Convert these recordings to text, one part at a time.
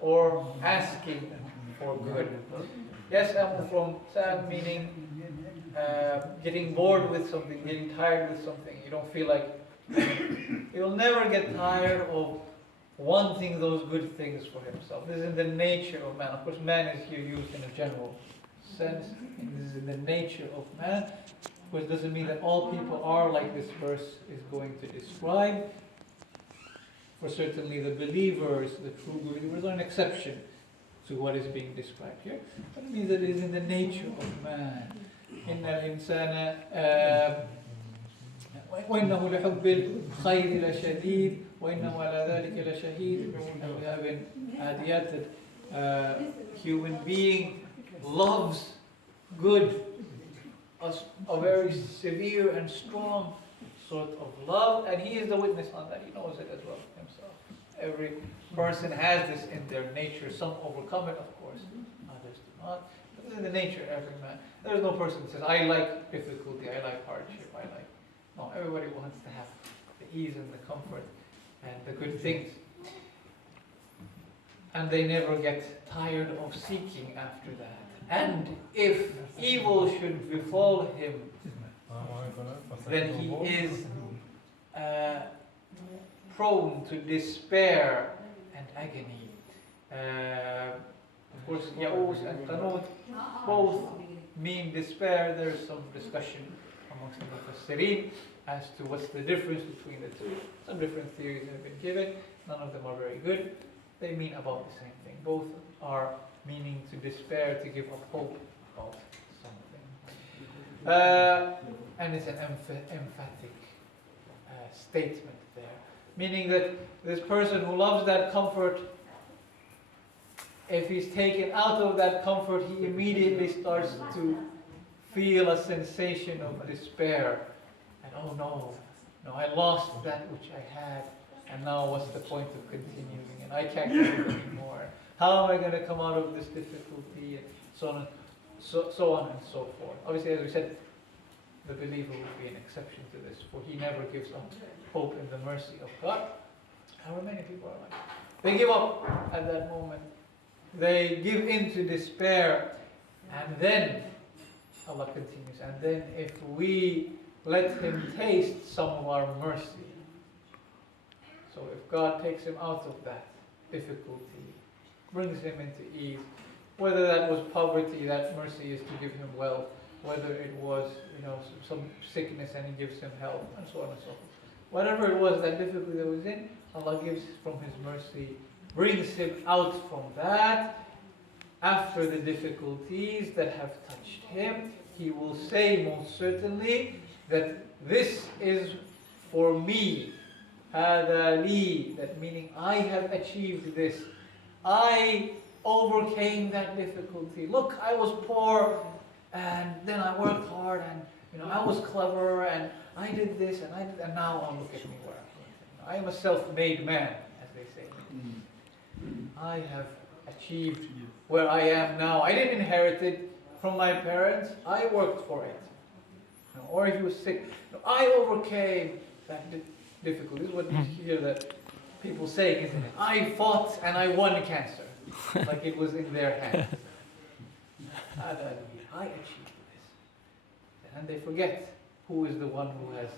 or asking for good. Yes, from Sam meaning getting bored with something, getting tired with something. You don't feel like you'll never get tired of wanting those good things for himself. This is in the nature of man. Of course, man is here used in a general sense. This is in the nature of man. Of course, it doesn't mean that all people are like this verse is going to describe. For certainly the believers, the true believers, are an exception to what is being described here. But it means that it is in the nature of man. إن الإنسان وإنه لحب الخير لشديد وإنه على ذلك لشهيد. And we have in Adiyat that human being loves good, a very severe and strong sort of love, and he is the witness on that. He knows it as well himself. Every person has this in their nature. Some overcome it, of course, others do not. But this is the nature of every man. There is no person that says, I like difficulty, I like hardship, I like... No, everybody wants to have the ease and the comfort and the good things. And they never get tired of seeking after that. And if evil should befall him, then he is prone to despair and agony. Of course, Ya'us and Qanut both mean despair. There is some discussion amongst the Mufassirin as to what's the difference between the two. Some different theories have been given. None of them are very good. They mean about the same thing. Both are meaning to despair, to give up hope of something. And it's an emphatic statement there. Meaning that this person who loves that comfort, if he's taken out of that comfort, he immediately starts to feel a sensation of despair. And oh no, I lost that which I had, and now what's the point of continuing? And I can't do it anymore. How am I going to come out of this difficulty? And so on and so forth. Obviously, as we said, the believer will be an exception to this, for he never gives up hope in the mercy of God. However many people are like that. They give up at that moment. They give in to despair, and then Allah continues, and then if we let him taste some of our mercy, so if God takes him out of that difficulty, brings him into ease, whether that was poverty, that mercy is to give him wealth, whether it was, some sickness and he gives him health, and so on and so forth. Whatever it was, that difficulty that was in, Allah gives from his mercy, brings him out from that. After the difficulties that have touched him, he will say most certainly that this is for me. هَذَا لِي, that meaning I have achieved this. I overcame that difficulty. Look, I was poor, and then I worked hard, and I was clever, and I did this, and now look at me where I am. I am a self-made man, as they say. I have achieved where I am now. I didn't inherit it from my parents. I worked for it. Or if he was sick, I overcame that difficulty. This is what you hear that people saying, isn't it? I fought and I won cancer, like it was in their hands. I achieved this. And they forget who is the one who has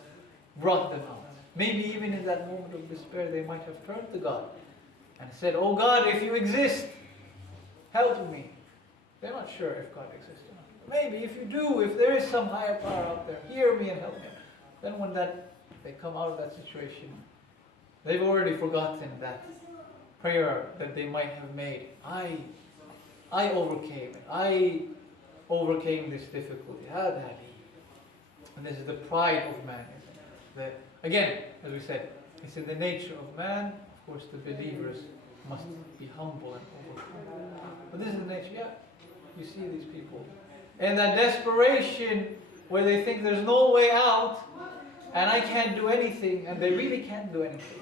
brought them out. Maybe even in that moment of despair, they might have turned to God and said, oh God, if you exist, help me. They're not sure if God exists or not. Maybe if you do, if there is some higher power out there, hear me and help me. Then when they come out of that situation, they've already forgotten that prayer that they might have made. I overcame it. I overcame this difficulty. And this is the pride of man, isn't it? Again, as we said, it's in the nature of man. Of course, the believers must be humble and overcome. But this is the nature, you see these people. And that desperation where they think there's no way out, and I can't do anything, and they really can't do anything.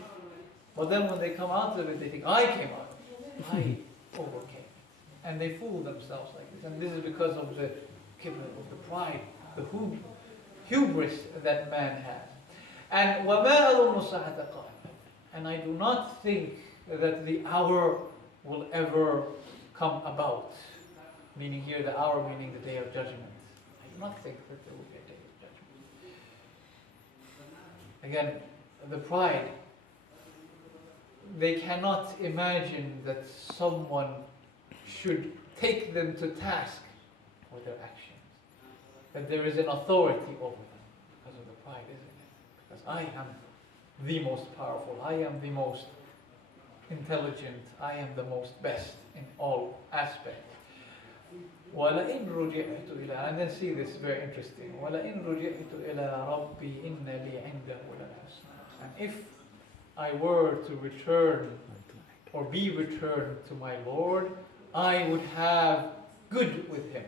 But then when they come out of it, they think, I came out. I overcame. And they fool themselves like this. And this is because of the pride, the hubris that man has. And وَمَا أَظُنُّ السَّاعَةَ قَائِمَةً. And I do not think that the hour will ever come about. Meaning here the hour, meaning the day of judgment. I do not think that there will be a day of judgment. Again, the pride. They cannot imagine that someone should take them to task for their actions. That there is an authority over them because of the pride, isn't it? Because I am the most powerful, I am the most intelligent, I am the most best in all aspects. وَلَئِنْ رُجِعْتُ إِلَىٰ, and then see this, very interesting. وَلَئِنْ رُجِعْتُ إِلَىٰ رَبِّي إِنَّ لِي عِنْدَهُ لَلْحُسْنَى. And if I were to return or be returned to my Lord, I would have good with Him.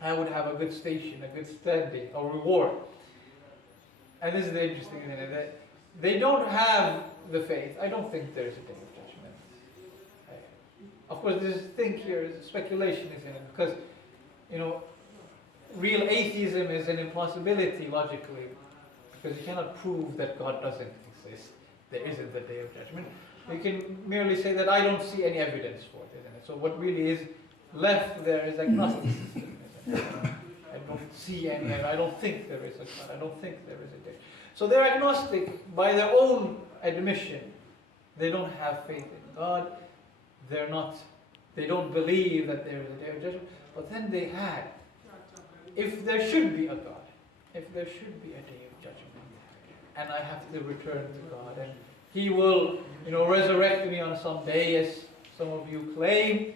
I would have a good station, a good standing, a reward. And this is the interesting thing, that they don't have the faith. I don't think there is a day of judgment. Of course, this thing here is speculation, isn't it? Because, real atheism is an impossibility logically, because you cannot prove that God doesn't exist. There isn't a day of judgment. You can merely say that I don't see any evidence for it, isn't it? So what really is left there is agnosticism, isn't it? I don't see any, I don't think there is a God, I don't think there is a day. So they're agnostic by their own admission. They don't have faith in God. They don't believe that there is a day of judgment. But then they add, if there should be a God, if there should be a day of judgment, and I have to return to God, and He will, resurrect me on some day, as some of you claim,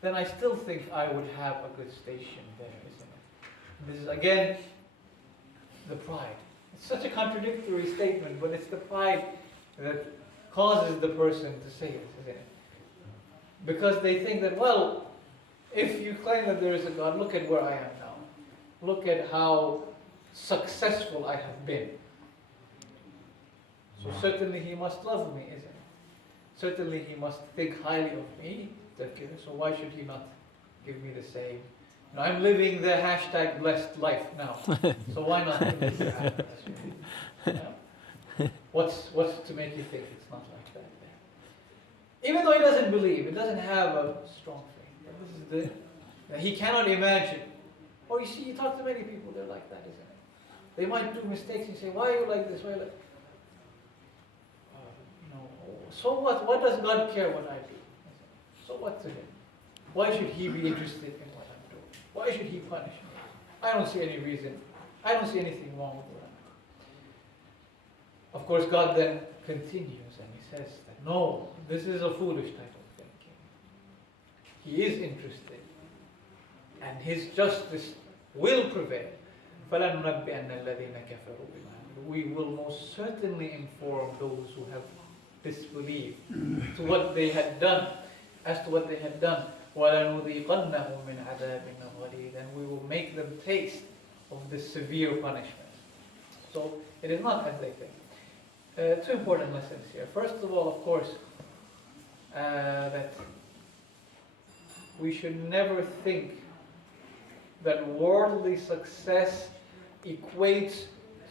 then I still think I would have a good station there, isn't it? This is again the pride. It's such a contradictory statement, but it's the pride that causes the person to say it, isn't it? Because they think that, well, if you claim that there is a God, look at where I am now. Look at how successful I have been. So certainly He must love me, isn't it? Certainly He must think highly of me. So why should He not give me the same? I'm living the hashtag blessed life now. So why not live the hashtag blessed life? What's to make you think it's not like that there? Even though he doesn't believe, he doesn't have a strong faith. This is he cannot imagine. Oh, you see, you talk to many people, they're like that, isn't it? They might do mistakes and say, why are you like this? Why are you like so what? What does God care what I do? So what to Him? Why should He be interested in what I'm doing? Why should He punish me? I don't see any reason. I don't see anything wrong with what I'm doing. Of course, God then continues and He says that, no, this is a foolish type of thinking. He is interested. And His justice will prevail. We will most certainly inform those who have disbelieved to what they had done, as to what they had done. وَلَنُذِيقَنَّهُمْ مِنْ عَذَابٍ غَلِيظٍ, and we will make them taste of this severe punishment. So it is not as they think. Two important lessons here. First of all, of course, that we should never think that worldly success equates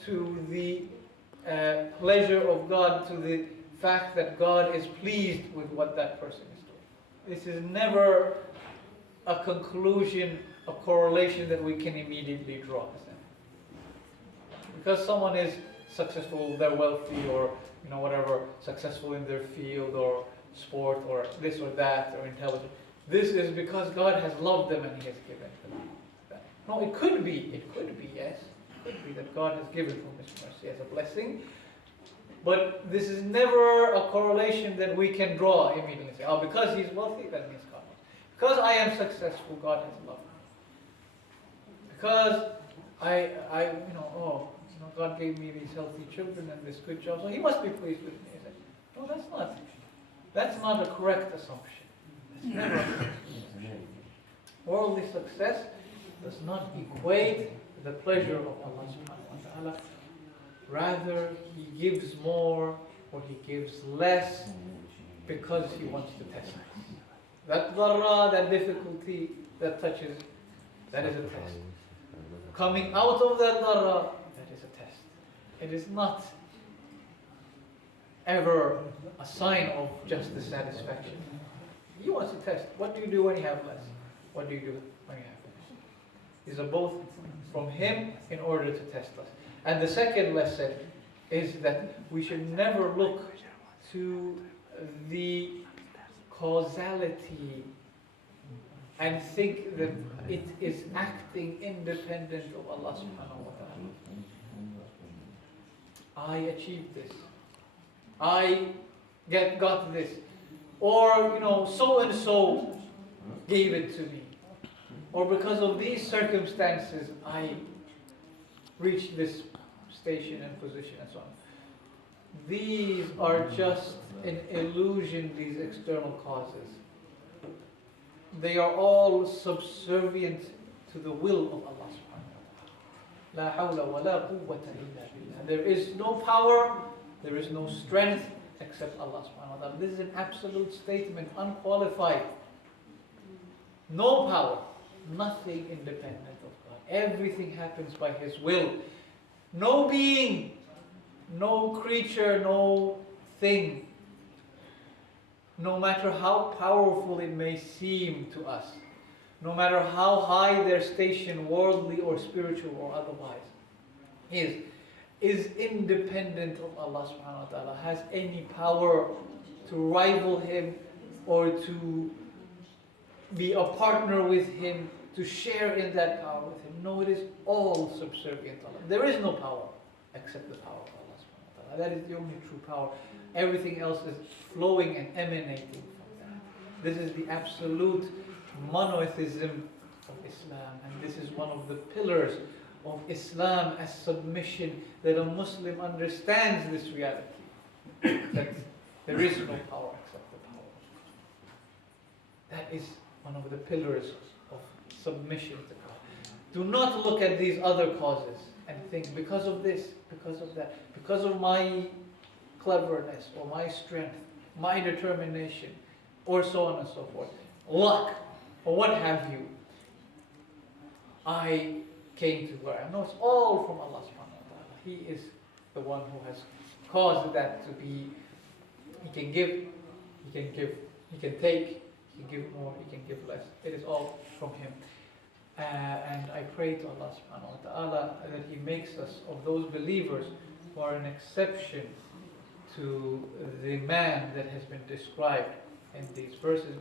to the pleasure of God, to the fact that God is pleased with what that person is doing. This is never a conclusion, a correlation that we can immediately draw. Because someone is successful, they're wealthy, or whatever, successful in their field or sport or this or that, or intelligent. This is because God has loved them and He has given them that. No, it could be, yes. It could be that God has given from His mercy as a blessing. But this is never a correlation that we can draw immediately. Say, oh, because he's wealthy, that means God loves me. Because I am successful, God has loved me. Because God gave me these healthy children and this good job, so He must be pleased with me. No, that's not a correct assumption. It's never a correct assumption. Worldly success does not equate the pleasure of Allah subhanahu wa ta'ala. Rather, He gives more or He gives less because He wants to test us. That dharra, that difficulty that touches, that is a test. Coming out of that dharra, that is a test. It is not ever a sign of just dissatisfaction. wants to test. What do you do when you have less? What do you do when you have less? These are both from Him in order to test us. And the second lesson is that we should never look to the causality and think that it is acting independent of Allah subhanahu wa ta'ala. I achieved this. I got this. Or, so and so gave it to me. Or because of these circumstances, I reached this station and position and so on. These are just an illusion, these external causes. They are all subservient to the will of Allah subhanahu wa ta'ala. La hawla wa la quwwata illa billah. There is no power, there is no strength except Allah subhanahu wa ta'ala. This is an absolute statement, unqualified. No power, nothing independent of God. Everything happens by His will. No being, no creature, no thing, no matter how powerful it may seem to us, no matter how high their station, worldly or spiritual or otherwise, is independent of Allah subhanahu wa ta'ala, has any power to rival Him or to be a partner with Him, to share in that power with Him. No, it is all subservient to Allah. There is no power except the power of Allah subhanahu wa ta'ala. That is the only true power. Everything else is flowing and emanating from that. This is the absolute monotheism of Islam, and this is one of the pillars of Islam as submission, that a Muslim understands this reality, that there is no power except the power of Allah. That is one of the pillars of submission to God. Do not look at these other causes and think, because of this, because of that, because of my cleverness or my strength, my determination, or so on and so forth, luck, or what have you, I came to where I am. No, it's all from Allah subhanahu wa ta'ala. He is the one who has caused that to be. He can give, He can take, He can give more, He can give less. It is all from Him. And I pray to Allah subhanahu wa ta'ala that He makes us of those believers who are an exception to the man that has been described in these verses.